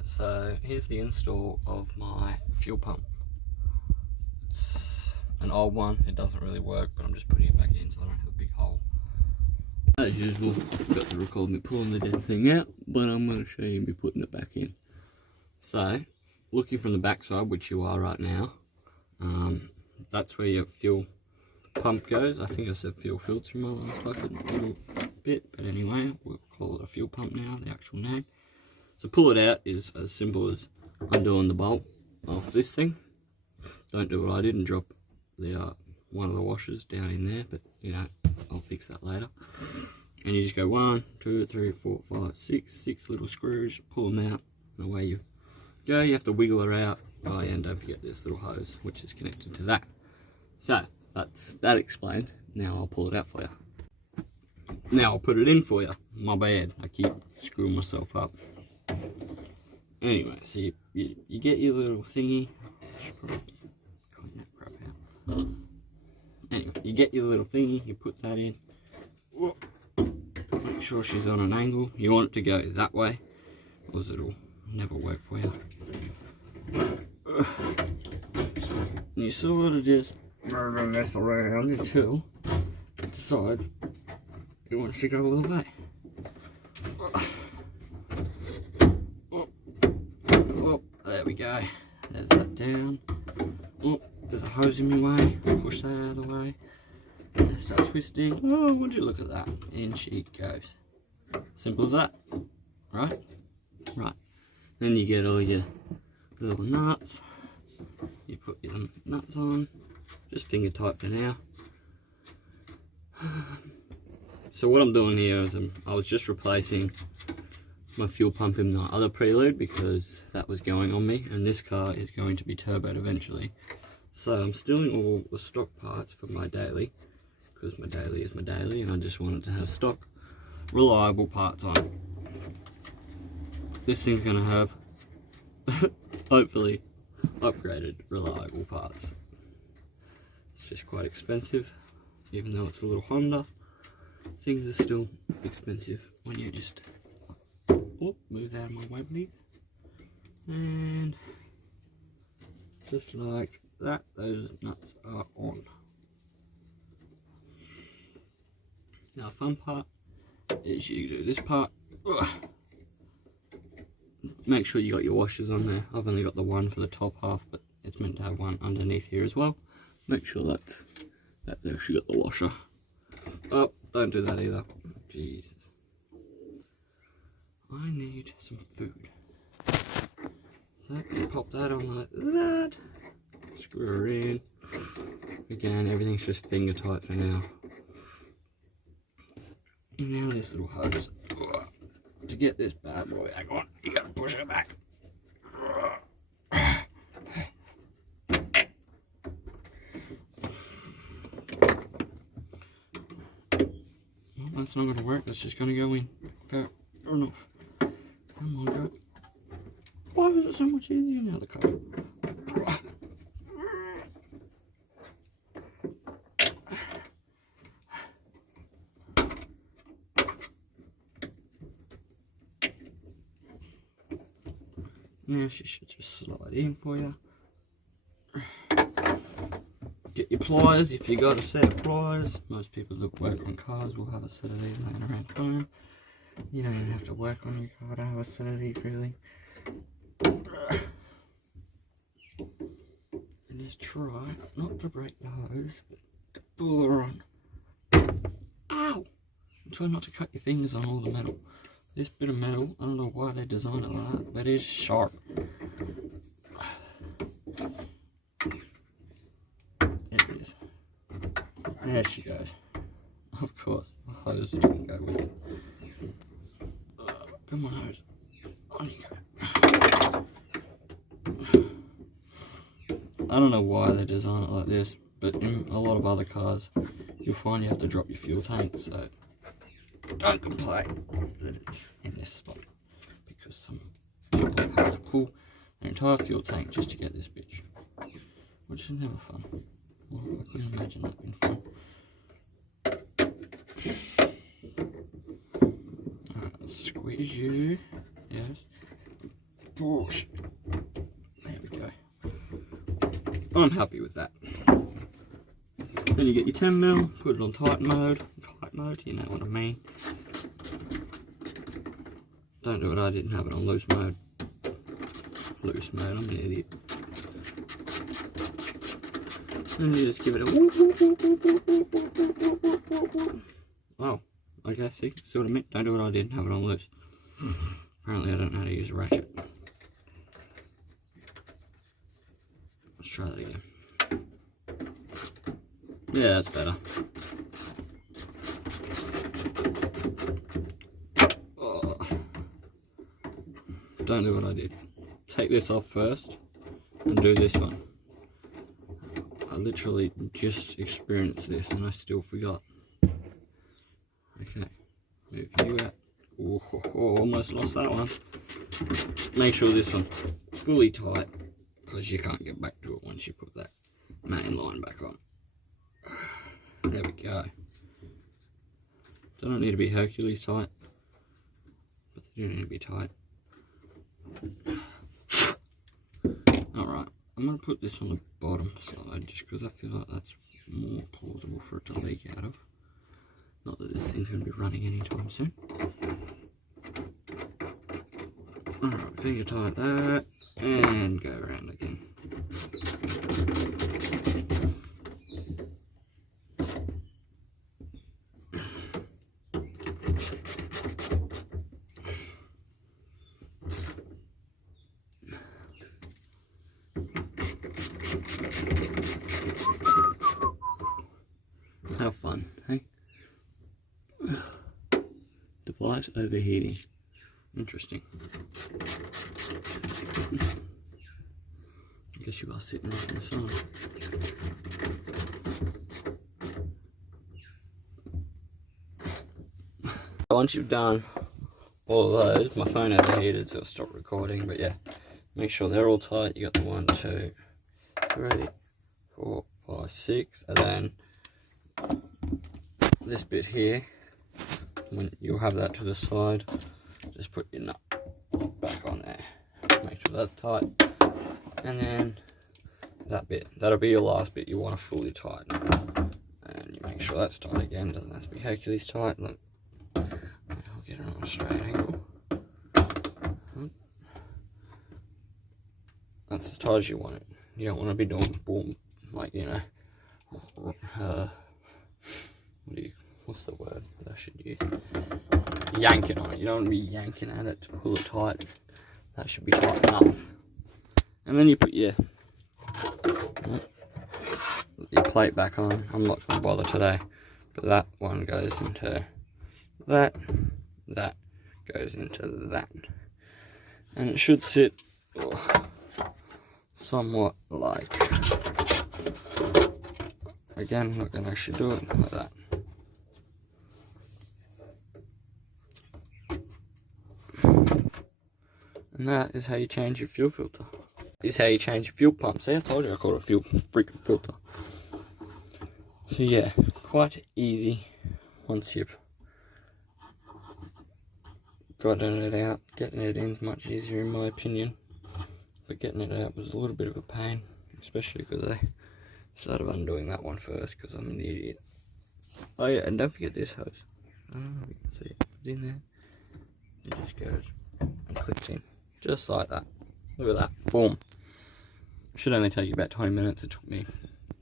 Right, so here's the install of my fuel pump. It's an old one, it doesn't really work, but I'm just putting it back in so I don't have a big hole. As usual, I've got to record me pulling the damn thing out, but I'm going to show you me putting it back in. So, looking from the back side, which you are right now, that's where your fuel pump goes. I think I said fuel filter in my last fucking little bit, but anyway, we'll call it a fuel pump now, the actual name. So pull it out is as simple as undoing the bolt off this thing. Don't do what I did and drop the one of the washers down in there, but you know, I'll fix that later. And you just go 1, 2, 3, 4, 5, 6 little screws, pull them out, and away you go. You have to wiggle her out. Oh yeah, and don't forget this little hose which is connected to that. So that's that explained. Now I'll pull it out for you. Now I'll put it in for you. My bad, I keep screwing myself up. Anyway, so you get your little thingy. Clean that crap out. Anyway, you get your little thingy, you put that in. Make sure she's on an angle. You want it to go that way, or it'll never work for you. You sort of just mess around until it decides it wants to go all the way. Oh, there we go. There's that down. Oh, there's a hose in my way. Push that out of the way. And start twisting. Oh, would you look at that? In she goes. Simple as that. Right? Right. Then you get all your little nuts. You put your nuts on. Just finger tight for now. So what I'm doing here is I was just replacing my fuel pump in the other Prelude because that was going on me, and this car is going to be turboed eventually. So I'm stealing all the stock parts for my daily, because my daily is my daily, and I just wanted to have stock, reliable parts on it. This thing's going to have, hopefully, upgraded, reliable parts. It's just quite expensive, even though it's a little Honda. Things are still expensive when you just move out of my way, please. And just like that, those nuts are on. Now the fun part is you do this part. Make sure you got your washers on there. I've only got the one for the top half, but it's meant to have one underneath here as well. Make sure that's actually got the washer. Oh, don't do that either. Jesus. I need some food. So you pop that on like that. Screw her in. Again, everything's just finger tight for now. And now this little hose. To get this bad boy back on, you gotta push it back. Well, that's not gonna work. That's just gonna go in. Fair enough. Come on, go. Why is it so much easier now, the car? Now she should just slide in for you. Get your pliers if you got a set of pliers. Most people that work on cars will have a set of these laying around home. You don't even have to work on your car to have a set of these, really. And just try not to break the hose, but to pull her on. Ow! And try not to cut your fingers on all the metal. This bit of metal, I don't know why they designed it like that, but it is sharp. There it is. There she goes. Of course, the hose didn't go with it. Come on, hose. On you go. I don't know why they design it like this, but in a lot of other cars, you'll find you have to drop your fuel tank, so don't complain that it's in this spot, because some people have to pull their entire fuel tank just to get this bitch, which is never fun. Well, I couldn't imagine that being fun. Alright, let's squeeze you. Yes. push. There we go. I'm happy with that. Then you get your 10mm, put it on tight mode, you know what I mean. Don't do what I did and have it on loose mode. Loose mode, I'm an idiot. And you just give it a whoop, whoop, whoop, whoop, whoop, whoop, whoop, whoop, whoop, whoop, whoop. Oh, okay, see what I meant? Don't do what I did and have it on loose. Apparently I don't know how to use a ratchet. Let's try that again. Yeah, that's better. Oh. Don't do what I did. Take this off first and do this one. I literally just experienced this and I still forgot. Okay, move you out. Oh, almost lost that one. Make sure this one's fully tight because you can't get back to it once you put that main line back on. There we go. They don't need to be Hercules tight, but they do need to be tight. Alright, I'm going to put this on the bottom side just because I feel like that's more plausible for it to leak out of. Not that this thing's going to be running anytime soon. Alright, finger tight that and go around again. Have fun, hey? Device overheating. Interesting. I guess you are sitting right on the side. Once you've done all of those, my phone overheated, so I'll stop recording, but yeah, make sure they're all tight. You got the 1, 2, 3, 4, 5, 6, and then this bit here, when you'll have that to the side, just put your nut back on there, make sure that's tight, and then that bit, that'll be your last bit you want to fully tighten, and you make sure that's tight again. Doesn't have to be Hercules tight. Look, I'll get it on a straight angle. That's as tight as you want it. You don't want to be doing boom, like, you know, what's the word that I should use? Yanking on it. You don't want to be yanking at it to pull it tight. That should be tight enough. And then you put your plate back on. I'm not going to bother today, but that one goes into that. That goes into that, and it should sit somewhat like. Again, I'm not going to actually do it like that. And that is how you change your fuel filter. This is how you change your fuel pump. See, I told you I called it a fuel freaking filter. So yeah, quite easy once you've gotten it out. Getting it in is much easier in my opinion. But getting it out was a little bit of a pain, especially because I started undoing that one first because I'm an idiot. Oh yeah, and don't forget this hose. I don't know if you can see it. It's in there. It just goes and clicks in. Just like that. Look at that. Boom. Should only take you about 20 minutes. It took me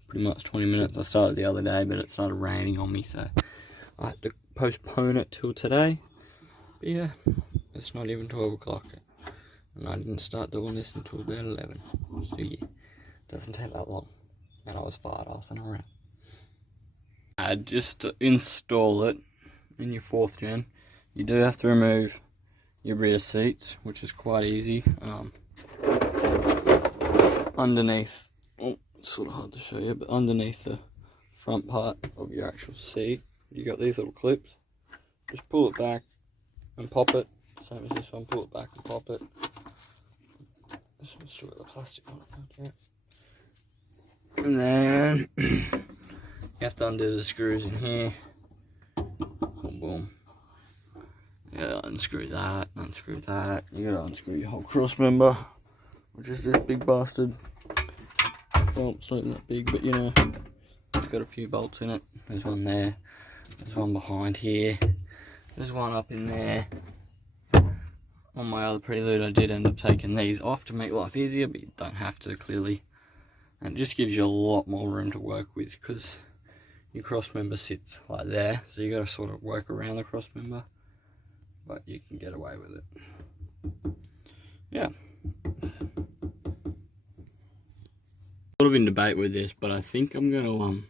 pretty much 20 minutes. I started the other day, but it started raining on me, so I had to postpone it till today. But yeah, it's not even 12 o'clock. And I didn't start doing this until about 11. So yeah, it doesn't take that long. And I was fart-assing around. Just to install it in your 4th gen, you do have to remove your rear seats, which is quite easy. Underneath, it's sort of hard to show you, but underneath the front part of your actual seat, you got these little clips. Just pull it back and pop it. Same as this one, pull it back and pop it. This one's still got the plastic on it. And then you have to undo the screws in here. Boom, boom. Yeah, unscrew that, unscrew that. You gotta unscrew your whole cross member, which is this big bastard. Well, it's not that big, but you know, it's got a few bolts in it. There's one there, there's one behind here, there's one up in there. On my other Prelude, I did end up taking these off to make life easier, but you don't have to, clearly. And it just gives you a lot more room to work with, because your cross member sits like there, so you got to sort of work around the cross member, but you can get away with it. Yeah. Sort of in debate with this, but I think I'm going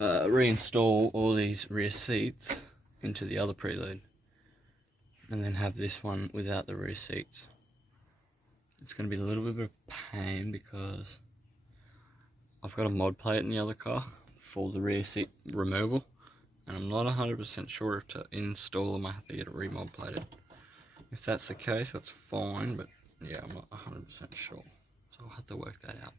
to reinstall all these rear seats into the other Prelude, and then have this one without the rear seats. It's going to be a little bit of a pain because I've got a mod plate in the other car for the rear seat removal, and I'm not 100% sure if to install them I have to get it remod plated. If that's the case, that's fine, but yeah, I'm not 100% sure, so I'll have to work that out.